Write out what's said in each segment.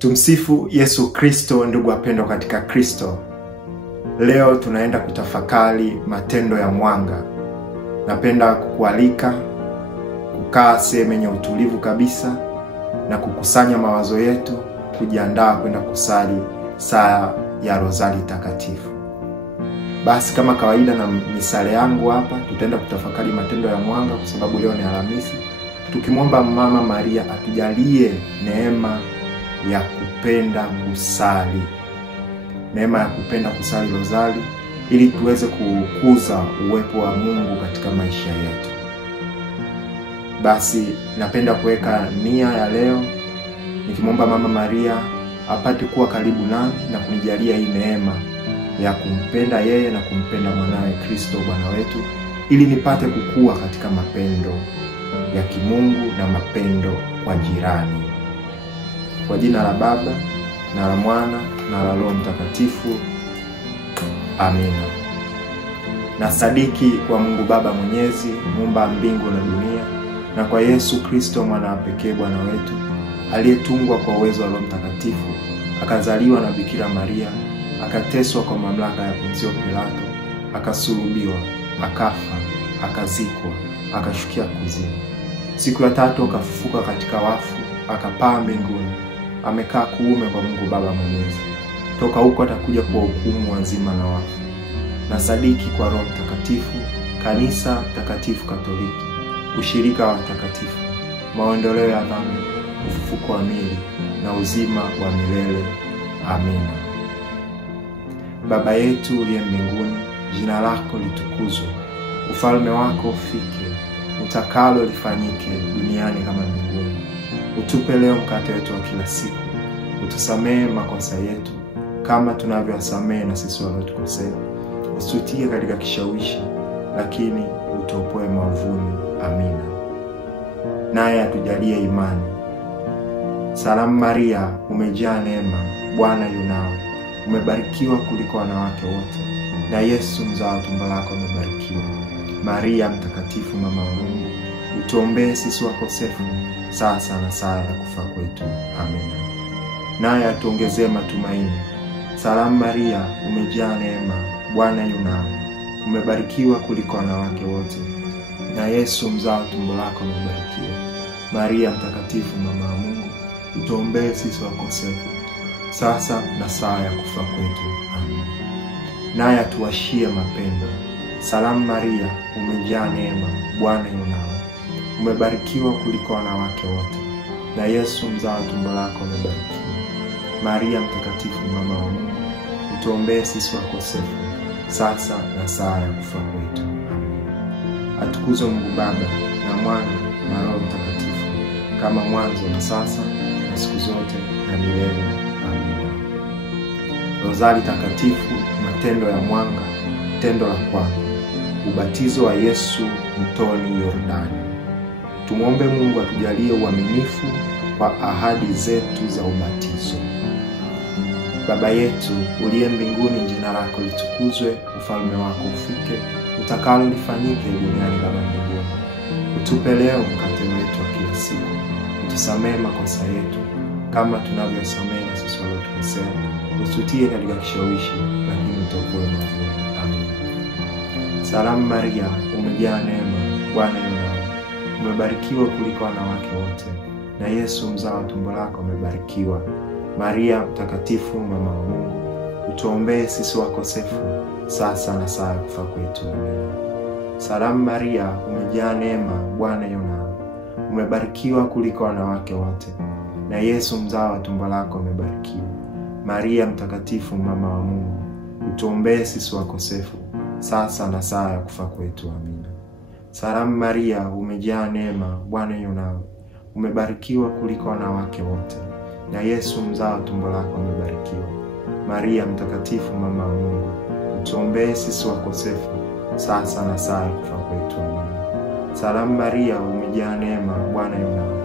Tumsifu Yesu Kristo. Ndugu wapendwa katika Kristo, leo tunaenda kutafakari matendo ya mwanga. Napenda kukualika kukaa sehemu yenye utulivu kabisa na kukusanya mawazo yetu, kujiandaa kwenda kusali saa ya Rozari Takatifu. Basi kama kawaida na misale yangu hapa, tutaenda kutafakari matendo ya mwanga kwa sababu leo ni Alhamisi, tukimwomba Mama Maria atujalie neema ya kupenda kusali. Neema ya kupenda kusali Rozari ili tuweze kukuza uwepo wa Mungu katika maisha yetu. Basi napenda kuweka nia ya leo nikimwomba Mama Maria apate kuwa karibu nami na kunijalia hii neema ya kumpenda yeye na kumpenda mwanawe Kristo Bwana wetu, ili nipate kukua katika mapendo ya kimungu na mapendo kwa jirani. Kwa jina la Baba na la Mwana na la Roho Mtakatifu. Amina. Na sadiki kwa Mungu Baba Mwenyezi, muumba mbingu na dunia, na kwa Yesu Kristo mwana wa pekee Bwana wetu, aliyetungwa kwa uwezo wa Roho Mtakatifu, akazaliwa na Bikira Maria, akateswa kwa mamlaka ya Pontio Pilato, akasulubiwa, akafa, akazikwa, akashukia kuzimu. Siku ya tatu akafufuka katika wafu, akapaa mbinguni, amekaa kuume kwa Mungu Baba Mwenyezi. Toka huko atakuja kwa hukumu wazima na wafu. Na sadiki kwa Roho Mtakatifu, kanisa takatifu Katoliki, ushirika wa watakatifu, maondoleo ya dhambi, ufufuko wa miili na uzima wa milele. Amina. Baba yetu uliye mbinguni, jina lako litukuzwe. Ufalme wako ufike. Utakalo lifanyike duniani kama mbinguni. Utupe leo mkate wetu wa kila siku. Utusamehe makosa yetu kama tunavyowasamehe na sisi waliotukosea. Usitutie katika kishawishi, lakini utuopoe maovuni. Amina. Naye atujalie imani. Salamu Maria, umejaa neema, Bwana yu nawe. Umebarikiwa kuliko wanawake wote, na Yesu mzao wa tumbo lako amebarikiwa. Maria mtakatifu, mama wa Mungu, utuombee sisi wakosefu, sasa na saa ya kufa kwetu. Amina. Naye atuongezee matumaini. Salamu Maria, umejaa neema, Bwana yu nawe. Umebarikiwa kuliko wanawake wote, na Yesu mzao wa tumbo lako amebarikiwa. Maria mtakatifu, mama wa Mungu, utuombee sisi wakosefu, sasa na saa ya kufa kwetu. Amina. Naye atuwashie mapendo. Salamu Maria, umejaa neema, Bwana yu nawe. Umebarikiwa kuliko wanawake wote, na Yesu mzao wa tumbo lako amebarikiwa. Maria mtakatifu, mama wa Mungu, utuombee sisi wakosefu, sasa na saa ya kufa kwetu. Amina. Atukuzwe Mungu Baba na Mwana na Roho Mtakatifu, kama mwanzo na sasa na siku zote na milele. Amina. Rozari Takatifu, matendo ya mwanga. Tendo la kwanza, ubatizo wa Yesu mtoni Yordani. Tumwombe Mungu atujalie uaminifu kwa ahadi zetu za ubatizo. Baba yetu uliye mbinguni, jina lako litukuzwe. Ufalme wako ufike. Utakalo lifanyike duniani kama mbinguni. Utupe leo mkate wetu wa kila siku. Utusamehe makosa yetu kama tunavyosamehe na sisi waliotukosea. Usitutie katika kishawishi, lakini utuopoe maovuni. Amina. Salamu Maria, umejaa neema, Bwana yu nawe. Umebarikiwa kuliko wanawake wote, na Yesu mzao wa tumbo lako amebarikiwa. Maria mtakatifu, mama wa Mungu, utuombee sisi wakosefu, sasa na saa ya kufa kwetu. Amina. Salamu Maria, umejaa neema, Bwana yu nawe. Umebarikiwa kuliko wanawake wote, na Yesu mzao wa tumbo lako amebarikiwa. Maria mtakatifu, mama wa Mungu, utuombee sisi wakosefu, sasa na saa ya kufa kwetu. Amina. Salamu Maria, umejaa neema, Bwana yu nawe. Umebarikiwa kuliko wanawake wote, na Yesu mzao wa tumbo lako amebarikiwa. Maria mtakatifu, mama wa Mungu, utuombee sisi wakosefu, sasa na saa ya kufa kwetu. Amina. Salamu Maria, umejaa neema, Bwana yu nawe.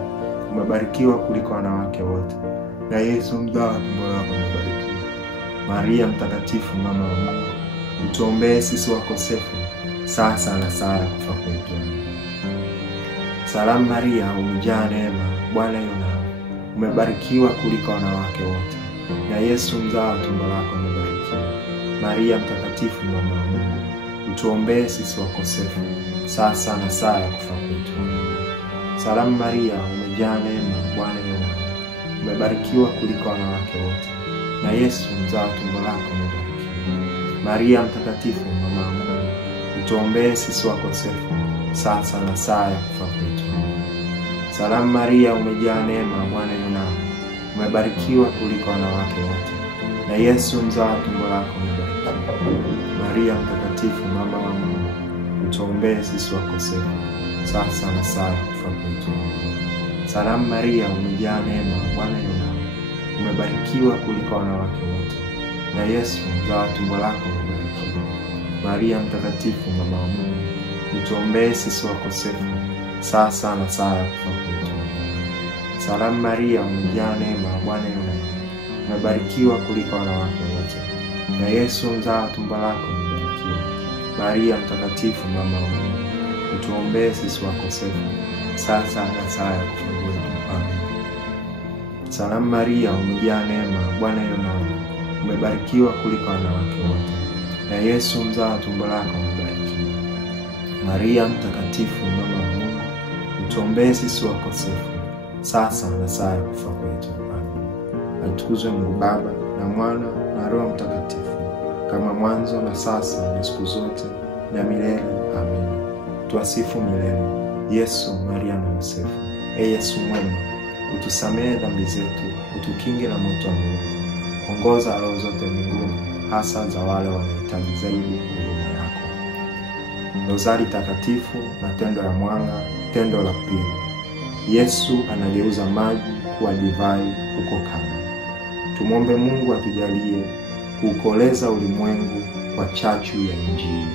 Umebarikiwa kuliko wanawake wote, na Yesu mzao wa tumbo lako amebarikiwa. Maria mtakatifu, mama wa Mungu, utuombee sisi wakosefu, sasa na saa ya kufa kwetu. Salamu Maria, umejaa neema, Bwana yu nawe. umebarikiwa kuliko wanawake wote, na Yesu mzao wa tumbo lako amebarikiwa. Maria mtakatifu, mama wa Mungu, utuombee sisi wakosefu, sasa na saa ya kufa kwetu. Salamu Maria, umejaa neema, Bwana yu nawe, umebarikiwa kuliko wanawake wote, na Yesu mzao wa tumbo lako amebarikiwa. Maria mtakatifu, mama wa Mungu, utuombee sisi wakosefu, sasa na saa ya kufa kwetu. Salamu Maria, umejaa neema, Bwana yu nawe, umebarikiwa kuliko wanawake wote, na Yesu mzao wa tumbo lako amebarikiwa. Maria mtakatifu, mama wa Mungu, utuombee sisi wakosefu, sasa na saa ya kufa kwetu. Salamu Maria, umejaa neema, Bwana yu nawe, umebarikiwa kuliko wanawake wote, na Yesu mzao wa tumbo lako amebarikiwa. Maria mtakatifu, mama wa Mungu, utuombee sisi wakosefu, sasa na saa ya kufa kwetu. Salamu Maria, umejaa neema, Bwana yu nawe, umebarikiwa kuliko wanawake wote, na Yesu mzao wa tumbo lako amebarikiwa. Maria mtakatifu, mama wa Mungu, utuombee sisi wakosefu, sasa na saa ya kufa kwetu. Amen. Salamu Maria, umejaa neema, Bwana yu nawe, umebarikiwa kuliko wanawake wote, na Yesu mzao wa tumbo lako amebarikiwa. Maria mtakatifu, mama wa Mungu, utuombee sisi wakosefu, sasa na saa ya kufa kwetu. Amen. Atukuzwe Mungu Baba na Mwana na Roho Mtakatifu, kama mwanzo na sasa na siku zote na milele. Amen. Tuasifu milele Yesu, Maria na Yosefu. Yesu mwema, utusamehe dhambi zetu, utukinge na moto wa Mungu. Ongoza roho zote mbinguni, hasa za wale wanahitaji zaidi huruma yako. Rozari takatifu, matendo ya mwanga, tendo la pili. Yesu anageuza maji kuwa divai huko Kana. Tumwombe Mungu atujalie kuukoleza ulimwengu kwa chachu ya Injili.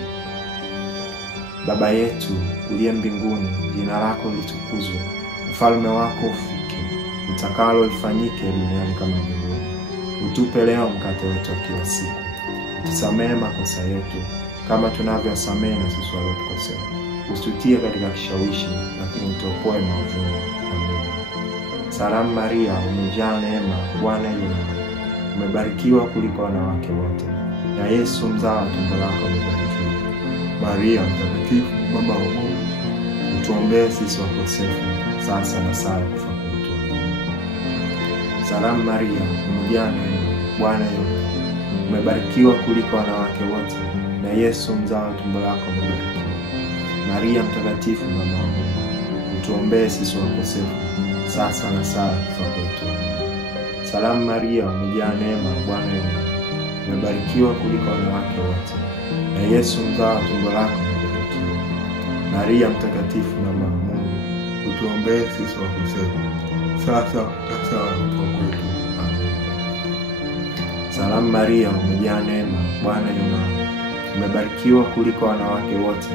Baba yetu uliye mbinguni, jina lako litukuzwe, ufalme wako ufike, utakalo lifanyike duniani kama mbinguni. Utupe leo mkate wetu wa kila siku. Tusamehe makosa yetu kama tunavyosamehe na sisi waliotukosea. Usitutie katika kishawishi, lakini utuopoe maovuni. Amen. Salamu Maria, umejaa neema, Bwana yu nawe, umebarikiwa kuliko wanawake wote, na Yesu mzao wa tumbo lako amebarikiwa. Maria mtakatifu, mama wa Mungu, utuombee sisi wakosefu, sasa na saa ya kufa kwetu. Amen. Salamu Maria, umejaa neema, Bwana yu nawe, umebarikiwa kuliko wanawake wote, na Yesu mzao wa tumbo lako amebarikiwa. Maria mtakatifu, mama wa Mungu, utuombee sisi wakosefu, sasa na saa ya kufa kwetu. Salamu Maria, umejaa neema, Bwana yu nawe, umebarikiwa kuliko wanawake wote, na Yesu mzao wa tumbo lako amebarikiwa. Maria mtakatifu, mama wa Mungu, utuombee sisi wakosefu, sasa na saa ya kufa kwetu. Amen. Salamu Maria, umejaa neema, Bwana yu nawe, umebarikiwa kuliko wanawake wote,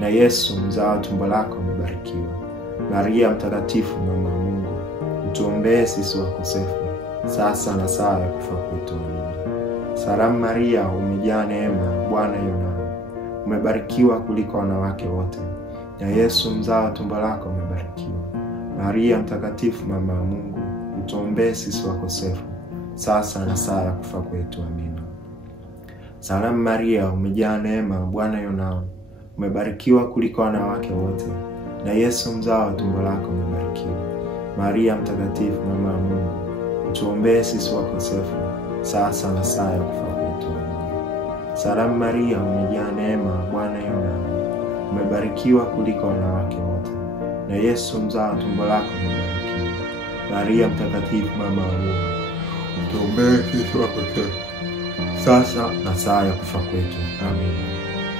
na Yesu mzao wa tumbo lako amebarikiwa. Maria mtakatifu, mama wa Mungu, utuombee sisi wakosefu, sasa na saa ya kufa kwetu. Amen. Salamu Maria, umejaa neema, Bwana yu nawe, umebarikiwa kuliko wanawake wote, na Yesu mzao wa tumbo lako amebarikiwa. Maria mtakatifu, mama wa Mungu, utuombee sisi wakosefu, sasa na saa ya kufa kwetu. Amina. Salamu Maria, umejaa neema, Bwana yu nawe, umebarikiwa kuliko wanawake wote, na Yesu mzao wa tumbo lako amebarikiwa. Maria mtakatifu, mama wa Mungu, utuombee sisi wakosefu, sasa na saa ya kufa kwetu. Salamu Maria, umejaa neema, Bwana yu nawe, umebarikiwa kuliko wanawake wote, na Yesu mzao wa tumbo lako amebarikiwa. Maria mtakatifu, mama wa Mungu, utuombee sisi wakosefu, sasa na saa ya kufa kwetu. Amen.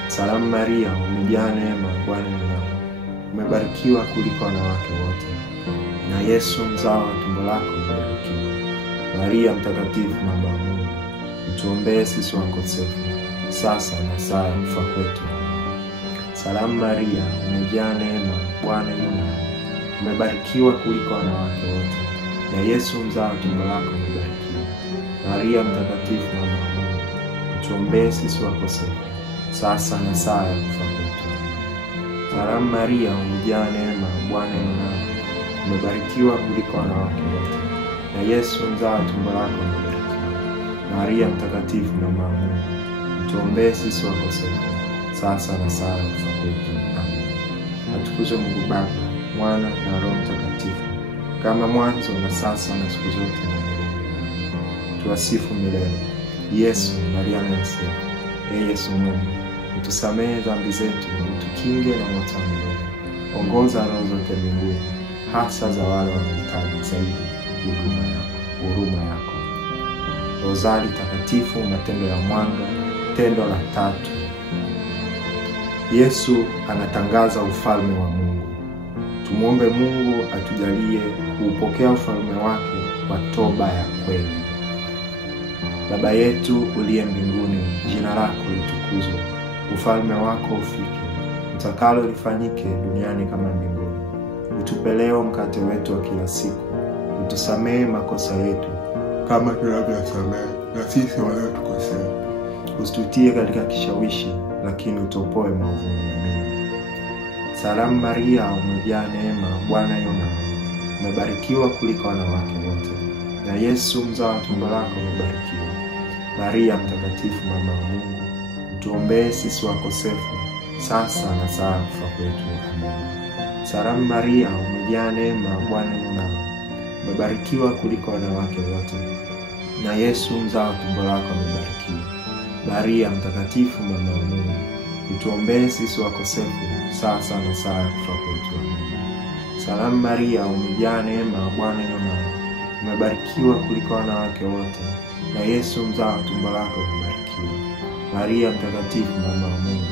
Salamu Maria, umejaa neema, Bwana yu nawe, umebarikiwa kuliko wanawake wote, na Yesu mzao wa tumbo lako amebarikiwa. Maria mtakatifu, mama wa Mungu, utuombee sisi wakosefu, sasa na saa ya kufa kwetu. Salamu Maria, umejaa neema, Bwana yu nawe, umebarikiwa kuliko wanawake wote, na Yesu mzao wa tumbo lako amebarikiwa. Maria mtakatifu, mama wa Mungu, utuombee sisi wakosefu, sasa na saa ya kufa kwetu. Salamu Maria, umejaa neema, Bwana yu nawe, umebarikiwa kuliko wanawake wote, Yesu mzao wa tumbo lako amebarikiwa. Maria mtakatifu mama wa Mungu, tuombee sisi wakosefu, sasa na saa ya kufa kwetu. Amen. Atukuzwe Mungu Baba, Mwana na Roho Mtakatifu, kama mwanzo na sasa na siku zote na milele. Tuwasifu milele. Yesu Maria na Yosefu. Yesu Mungu, utusamehe dhambi zetu, utukinge na moto wa milele. Ongoza roho zote mbinguni, hasa za wale wanaohitaji zaidi huruma yako. Rozari takatifu, matendo ya mwanga, tendo la 3. Yesu anatangaza ufalme wa Mungu. Tumuombe Mungu atujalie kuupokea ufalme wake kwa toba ya kweli. Baba yetu uliye mbinguni, jina lako litukuzwe. Ufalme wako ufike. Utakalo lifanyike duniani kama mbinguni. Utupe leo mkate wetu wa kila siku. Utusamehe makosa yetu kama tunavyosamehe na sisi waliotukosea. Usitutie katika kishawishi, lakini utuopoe maovuni. Amina. Salamu Maria, umejaa neema, Bwana yu nawe. Umebarikiwa kuliko wanawake wote, na Yesu mzao wa tumbo lako umebarikiwa. Maria mtakatifu mama wa Mungu, utuombee sisi wakosefu, sasa na saa ya kufa kwetu. Amina. Salamu Maria, umejaa neema, Bwana yu nawe. Umebarikiwa kuliko wanawake wote, na Yesu mzao wa tumbo lako umebarikiwa. Maria mtakatifu mama wa Mungu, utuombee sisi wakosefu, sasa na saa ya kufa kwetu. Amina. Salamu Maria, umejaa neema, Bwana yu nawe. Umebarikiwa kuliko wanawake wote, na Yesu mzao wa tumbo lako umebarikiwa. Maria mtakatifu mama wa Mungu,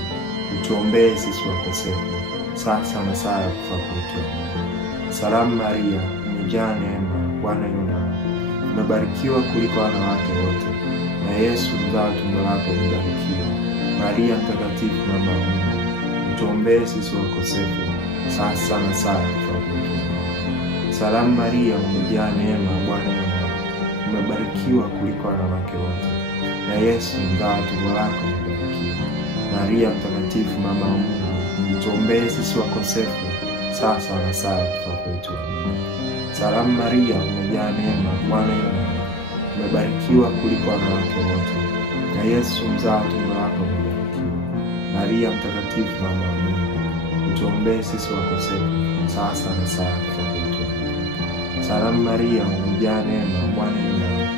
utuombee sisi wakosefu, sasa na saa ya kufa kwetu. Amina. Salamu Maria, umejaa neema, Bwana yu nawe. Umebarikiwa kuliko wanawake wote, na Yesu mzao wa tumbo lako umebarikiwa. Maria mtakatifu mama wa Mungu, utuombee sisi wakosefu, sasa na saa ya kufa kwetu. Salamu Maria, umejaa neema, Bwana yu nawe. Umebarikiwa kuliko wanawake wote, na Yesu mzao wa tumbo lako umebarikiwa. Maria mtakatifu mama wa Mungu, utuombee sisi wakosefu, sasa na saa ya kufa kwetu. Amina. Salamu Maria, umejaa neema, Bwana yu nawe. Umebarikiwa kuliko wanawake wote, na Yesu mzao wa tumbo lako umebarikiwa. Maria mtakatifu mama wa Mungu, utuombee sisi wakosefu, sasa na saa ya kufa kwetu. Salamu Maria, umejaa neema, Bwana yu nawe.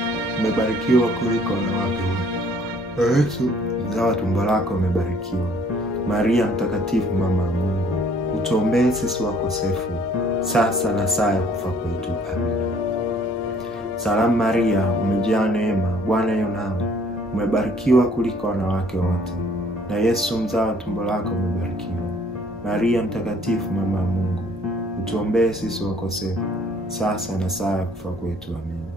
Umebarikiwa kuliko wanawake wote, na Yesu mzao wa tumbo lako umebarikiwa. Maria mtakatifu mama wa Mungu, utuombee sisi wakosefu, sasa na saa ya kufa kwetu. Amina. Salamu Maria, umejaa neema, Bwana yu nawe. Umebarikiwa kuliko wanawake wote, na Yesu mzao wa tumbo lako umebarikiwa. Maria mtakatifu mama wa Mungu, utuombee sisi wakosefu, sasa na saa ya kufa kwetu. Amina.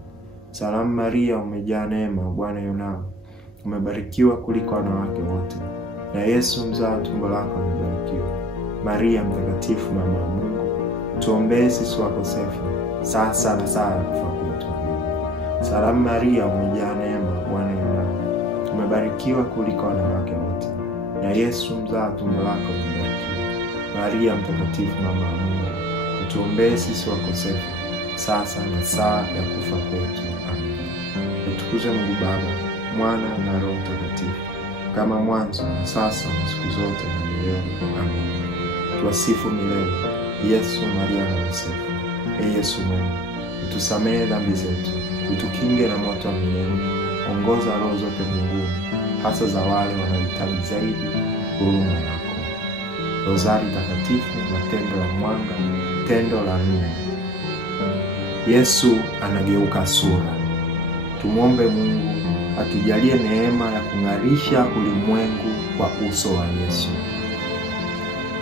Salamu Maria, umejaa neema, Bwana yu nawe. Umebarikiwa kuliko wanawake wote, na Yesu mzao wa tumbo lako umebarikiwa. Maria mtakatifu mama wa Mungu, utuombee sisi wakosefu, sasa na saa ya kufa kwetu. Salamu Maria, umejaa neema, Bwana yu nawe. Umebarikiwa kuliko wanawake wote, na Yesu mzao wa tumbo lako umebarikiwa. Maria mtakatifu mama wa Mungu, utuombee sisi wakosefu, sasa na saa ya kufa kwetu. Amina. Utukuzwe Mungu Baba, Mwana na Roho Mtakatifu, kama mwanzo na sasa na siku zote na milele. Amina. Tuwasifu milele. Yesu Maria na Yosefu. Yesu Mungu, utusamehe dhambi zetu, utukinge na moto wa milele. Ongoza roho zote mbinguni, hasa za wale wanaohitaji zaidi huruma yako. Rozari takatifu, matendo ya mwanga, tendo la 4. Yesu anageuka sura. Tumuombe Mungu atujalie neema ya kung'arisha ulimwengu kwa uso wa Yesu.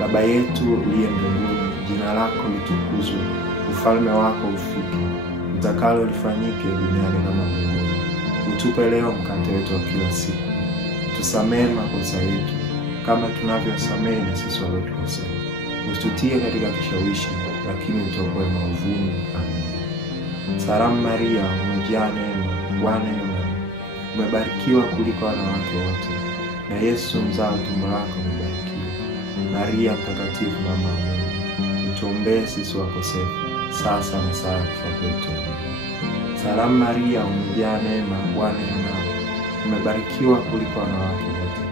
Baba yetu uliye mbinguni, jina lako litukuzwe. Ufalme wako ufike. Utakalo lifanyike duniani kama mbinguni. Utupe leo mkate wetu wa kila siku. Tusamehe makosa yetu kama tunavyosamehe na sisi waliotukosea. Usitutie katika kishawishi, lakini utuokoe maovuni. Amen. Salamu Maria, umejaa neema, Bwana yu nawe. Umebarikiwa kuliko wanawake wote, na Yesu mzao wa tumbo lako umebarikiwa. Maria mtakatifu mama wa Mungu, utuombee sisi wakosefu, sasa na saa ya kufa kwetu. Salamu Maria, umejaa neema, Bwana yu nawe. Umebarikiwa kuliko wanawake wote,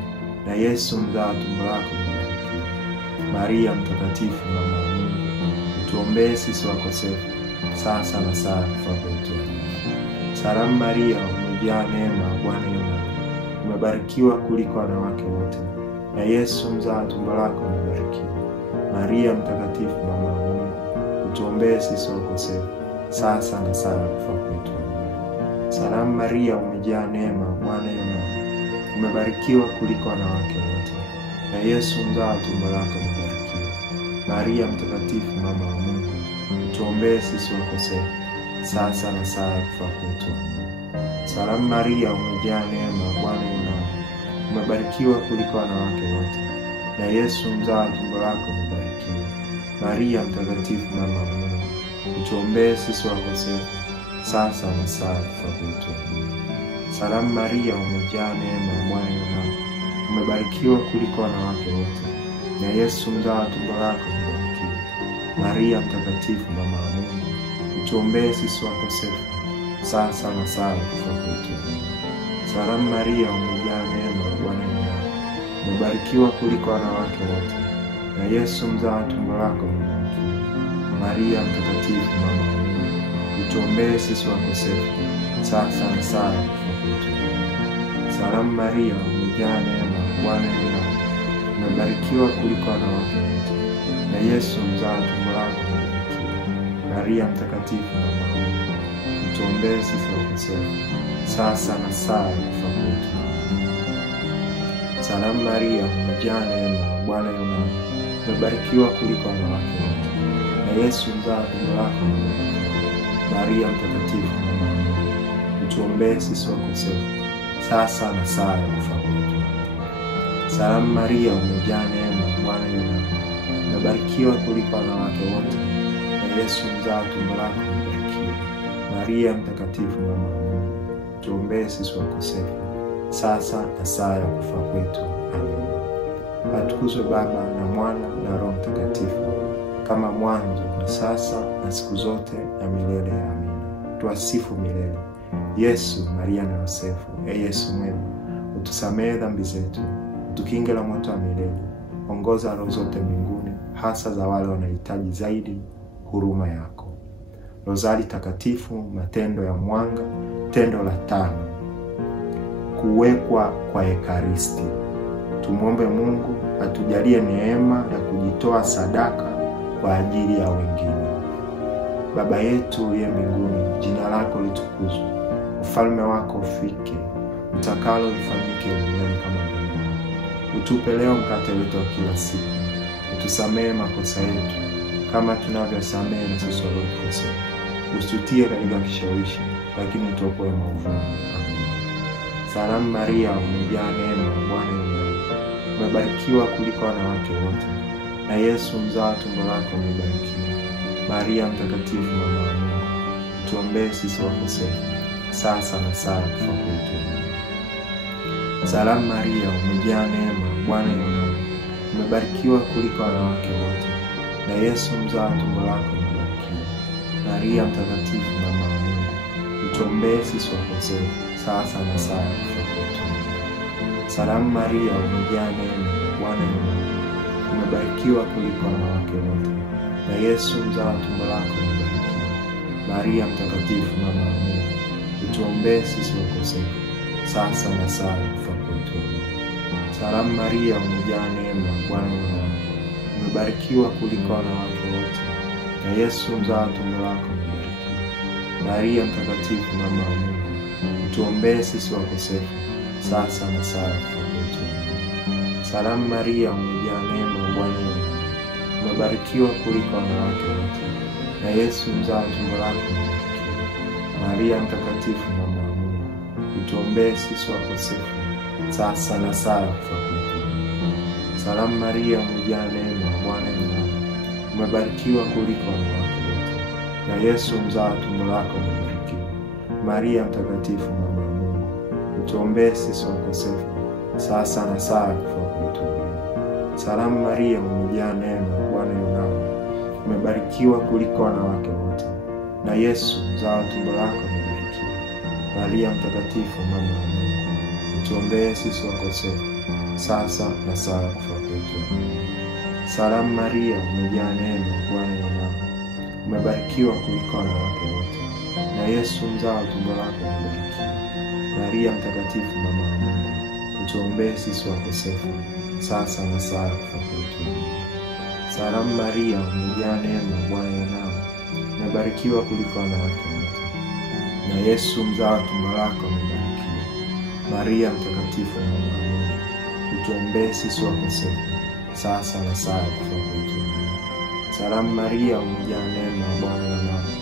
na Yesu mzao wa tumbo lako umebarikiwa. Maria mtakatifu, mama wa Mungu, utuombee sisi wakosefu, sasa na saa ya kufa kwetu. Salamu Maria, umejaa neema, Bwana yu nawe. Umebarikiwa kuliko wanawake wote, na Yesu mzao wa tumbo lako umebarikiwa. Maria mtakatifu, mama wa Mungu, utuombee sisi wakosefu, sasa na saa ya kufa kwetu. Salamu Maria, umejaa neema, Bwana yu nawe. Umebarikiwa kuliko wanawake wote, na Yesu mzao wa tumbo lako umebarikiwa. Maria mtakatifu, mama wa Mungu, utuombee sisi wakosefu, sasa na saa ya kufa kwetu. Salamu Maria, umejaa neema, Bwana yu nawe. Umebarikiwa kuliko wanawake wote, na Yesu mzao wa tumbo lako umebarikiwa. Maria mtakatifu, mama wa Mungu, utuombee sisi wakosefu, sasa na saa ya kufa kwetu. Salamu Maria, umejaa neema, Bwana yu nawe. Umebarikiwa kuliko wanawake wote, na Yesu mzao wa tumbo lako umebarikiwa. Maria mtakatifu, mama wa Mungu, utuombee sisi wakosefu, sasa na saa ya kufa kwetu. Salamu Maria, umejaa neema, Bwana yu nawe. Umebarikiwa kuliko wanawake wote, na Yesu mzao wa tumbo lako umebarikiwa. Maria mtakatifu, mama wa Mungu, utuombee sisi wakosefu, sasa na saa ya kufa kwetu. Salamu Maria, umejaa neema, Bwana yu nawe. Umebarikiwa kuliko wanawake wote, na Yesu mzao wa tumbo lako umebarikiwa. Maria mtakatifu, mama wa Mungu, utuombee sisi wakosefu, sasa na saa ya kufa kwetu. Salamu Maria, umejaa neema, Bwana yu nawe. Umebarikiwa kuliko wanawake wote, na Yesu mzao wa tumbo lako umebarikiwa. Maria mtakatifu, mama wa Mungu, utuombee sisi wakosefu, sasa na saa ya kufa kwetu. Salamu Maria, umejaa neema, Bwana yu nawe. Umebarikiwa kuliko wanawake wote, na Yesu mzao wa tumbo lako umebarikiwa. Maria mtakatifu, mama wa Mungu, utuombee sisi wakosefu, sasa na saa ya kufa kwetu. Amen. Atukuzwe Baba na Mwana na Roho Mtakatifu, kama mwanzo na sasa na siku zote na milele. Amina. Tuasifu milele. Yesu, Maria na Yosefu, Yesu mwema, utusamehe dhambi zetu, utukinge na moto wa milele, ongoza roho zote mbinguni, hasa za wale wanahitaji zaidi huruma yako. Rozari takatifu, matendo ya mwanga, tendo la 5. Kuwekwa kwa Ekaristi. Tumwombe Mungu atujalie neema ya kujitoa sadaka kwa ajili ya wengine. Baba yetu uliye mbinguni, jina lako litukuzwe. Ufalme wako ufike. Utakalo lifanyike duniani kama mbinguni. Utupe leo mkate wetu wa kila siku. Utusamehe makosa yetu kama tunavyosamehe na sisi waliokosea. Usitutie katika kishawishi, lakini utuokoe maovuni. Amen. Salamu Maria, umejaa neema, Bwana yu nawe. Umebarikiwa kuliko wanawake wote, na Yesu mzao wa tumbo lako umebarikiwa. Maria mtakatifu, mama wa Mungu, utuombee sisi wakosefu, sasa na saa ya kufa kwetu. Salamu Maria, umejaa neema, Bwana yu nawe. Umebarikiwa kuliko wanawake wote, na Yesu mzao wa tumbo lako umebarikiwa. Maria mtakatifu, mama wa Mungu, utuombee sisi wakosefu, sasa na saa ya kufa kwetu. Salamu Maria, umejaa neema, Bwana yu nawe. Umebarikiwa kuliko wanawake wote, na Yesu mzao wa tumbo lako umebarikiwa. Maria mtakatifu, mama wa Mungu, utuombee sisi wakosefu, sasa na saa ya kufa kwetu. Salamu Maria, umejaa neema, Bwana yu nawe. Umebarikiwa kuliko wanawake wote, na Yesu mzao wa tumbo lako umebarikiwa. Maria mtakatifu, mama wa Mungu, utuombee sisi wakosefu, sasa na saa ya kufa kwetu. Salamu Maria, umejaa neema, Bwana yu nawe. Umebarikiwa kuliko wanawake wote, na Yesu mzao wa tumbo lako umebarikiwa. Maria mtakatifu, mama wa Mungu, utuombee sisi wakosefu, sasa na saa ya kufa kwetu. Salamu Maria, umejaa neema, Bwana yu nawe. Umebarikiwa kuliko wanawake wote, na Yesu mzao wa tumbo lako umebarikiwa. Maria mtakatifu, mama wa Mungu, utuombee sisi wakosefu, sasa na saa ya kufa kwetu. Salamu Maria, umejaa neema, Bwana yu nawe. Umebarikiwa kuliko wanawake wote, na Yesu mzao wa tumbo lako umebarikiwa. Maria mtakatifu, mama wa Mungu, utuombee sisi wakosefu, sasa na saa ya kufa kwetu. Salamu Maria, umejaa neema, Bwana yu nawe, umebarikiwa kuliko wanawake wote, na Yesu mzao wa tumbo lako umebarikiwa. Maria mtakatifu, mama wa Mungu, utuombee sisi wakosefu, sasa na saa ya kufa kwetu. Salamu Maria, umejaa neema, Bwana yu nawe, umebarikiwa kuliko wanawake wote, na Yesu mzao wa tumbo lako umebarikiwa. Maria mtakatifu, mama wa Mungu, utuombee sisi wakosefu, sasa na saa ya kufa kwetu. Salamu Maria, umejaa neema, Bwana yu nawe,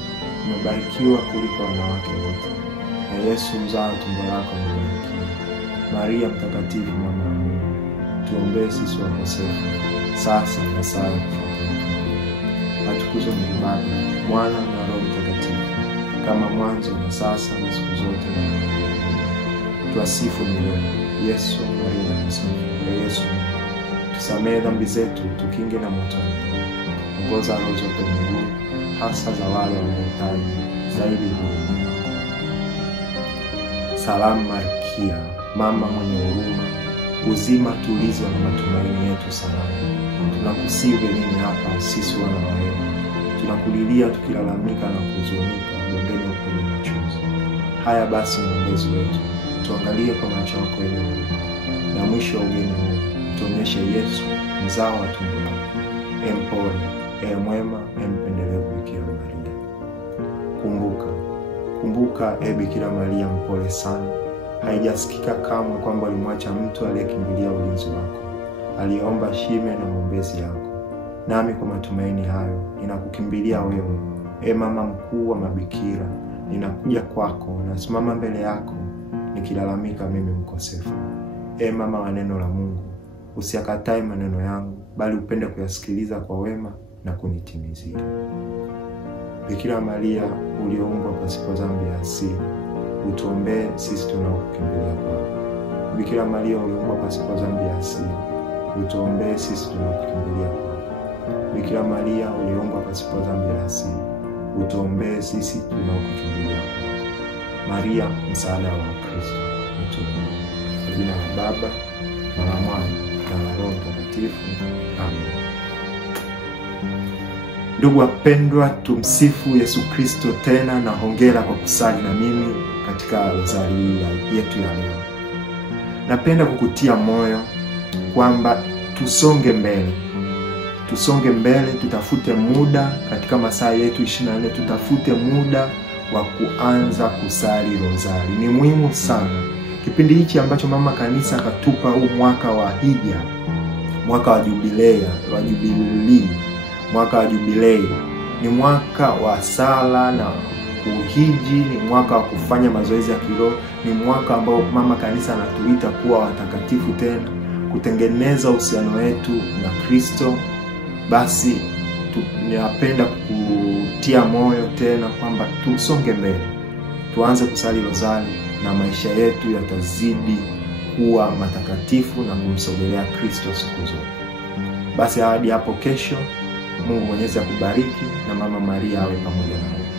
umebarikiwa kuliko wanawake wote, na Yesu mzao wa tumbo lako umebarikiwa. Maria mtakatifu, mama wa Mungu, tuombee sisi wakosefu, sasa na saa ya kufa kwetu. Atukuzwe Mungu Baba, Mwana na Roho Mtakatifu, kama mwanzo na sasa na siku zote na milele. Tuasifu milele. Yesu, Maria na Yosefu. Yesu, tusamehe dhambi zetu, tukinge na moto wa milele. Ongoza roho zote mbinguni, hasa za wale wanaohitaji zaidi huruma yako. Salamu Malkia, mama mwenye huruma, uzima, tulizo na matumaini yetu salama. Tunakusihi nini hapa sisi wana wa Eva, tunakulilia tukilalamika na kuhuzunika bondeni kwenye machozi. Haya basi mwombezi wetu, tuangalie kwa macho yako yenye huruma, na mwisho wa ugeni huu tuonyeshe Yesu mzao wa tumbo lako. Mpole, mwema, mpendelevu Bikira Maria. Kumbuka Bikira Maria mpole sana. Haijasikika kamwe kwamba ulimwacha mtu aliyekimbilia ulinzi wako, aliomba shime na maombezi yako. Nami kwa matumaini hayo ninakukimbilia wewe, mama mkuu wa mabikira. Ninakuja kwako, nasimama mbele yako nikilalamika mimi mkosefu. Mama wa neno la Mungu, usiakatae maneno yangu, bali upende kuyasikiliza kwa wema na kunitimizia. Bikira Maria, ulioumbwa pasipo dhambi ya asili, utuombee sisi tunaokukimbilia kwako. Bikira Maria, ulioumbwa pasipo dhambi ya asili, utuombee sisi tunaokukimbilia kwako. Bikira Maria, ulioumbwa pasipo dhambi ya asili, utuombee sisi tunaokukimbilia kwako. Maria, msaada wa Kristo, utuombee. Kwa jina la Baba na la Mwana na la Roho Mtakatifu. Amen. Ndugu wapendwa, tumsifu Yesu Kristo tena, na hongera kwa kusali na mimi katika rozari yetu ya leo. Napenda kukutia moyo kwamba tusonge mbele, tutafute muda katika masaa yetu 24, tutafute muda wa kuanza kusali rozari. Ni muhimu sana. Kipindi hichi ambacho mama kanisa akatupa huu mwaka wa hija, mwaka wa jubilei, mwaka wa jubilei, ni mwaka wa sala na uhiji, ni mwaka wa kufanya mazoezi ya kiroho, ni mwaka ambao mama kanisa anatuita kuwa watakatifu tena, kutengeneza uhusiano wetu na Kristo. Basi ninapenda kutia moyo tena kwamba tusonge mbele, tuanze kusali rozari na maisha yetu yatazidi kuwa matakatifu na kumsogelea Kristo siku zote. Basi hadi hapo kesho, Mungu Mwenyezi akubariki na Mama Maria awe pamoja nawe.